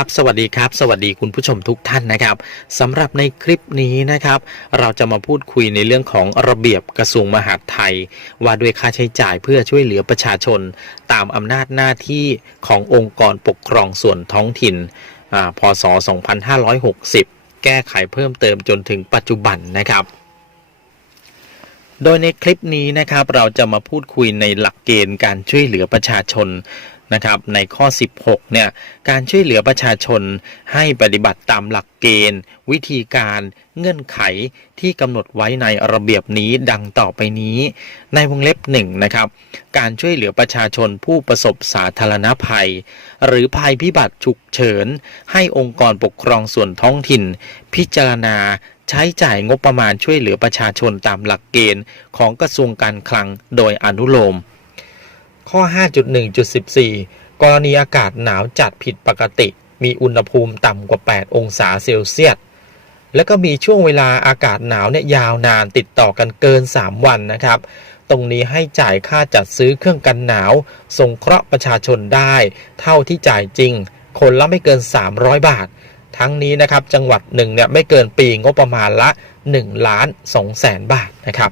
ครับ สวัสดีครับ สวัสดีคุณผู้ชมทุกท่านนะครับสำหรับในคลิปนี้นะครับ เราจะมาพูดคุยในเรื่องของระเบียบกระทรวงมหาดไทย ว่าด้วยค่าใช้จ่ายเพื่อช่วยเหลือประชาชน ตามอำนาจหน้าที่ขององค์กรปกครองส่วนท้องถิ่นพศ 2560 แก้ไขเพิ่มเติมจนถึงปัจจุบันนะครับโดยในคลิปนี้นะครับเราจะมาพูดคุยในหลักเกณฑ์การช่วยเหลือประชาชน นะครับในข้อ 16เนี่ยการช่วยเหลือประชาชนให้ปฏิบัติตามหลักเกณฑ์ วิธีการเงื่อนไขที่กำหนดไว้ในระเบียบนี้ดังต่อไปนี้ ในวงเล็บหนึ่งนะครับการช่วยเหลือประชาชนผู้ประสบสาธารณภัย หรือภัยพิบัติฉุกเฉิน ให้องค์กรปกครองส่วนท้องถิ่น พิจารณาใช้จ่ายงบประมาณช่วยเหลือประชาชนตามหลักเกณฑ์ของกระทรวงการคลังโดยอนุโลม ข้อ 5.1.14 กรณีอากาศหนาวจัดผิดปกติ มีอุณหภูมิต่ำกว่า 8 องศาเซลเซียส แล้วก็มีช่วงเวลาอากาศหนาวเนี่ยยาวนานติดต่อกันเกิน 3 วันนะครับ ตรงนี้ให้จ่ายค่าจัดซื้อเครื่องกันหนาว สงเคราะห์ประชาชนได้ เท่าที่จ่ายจริง คนละไม่เกิน 300 บาท ทั้งนี้นะครับจังหวัดหนึ่งเนี่ยไม่เกินปีงบประมาณละ1ล้าน2แสนบาทนะครับ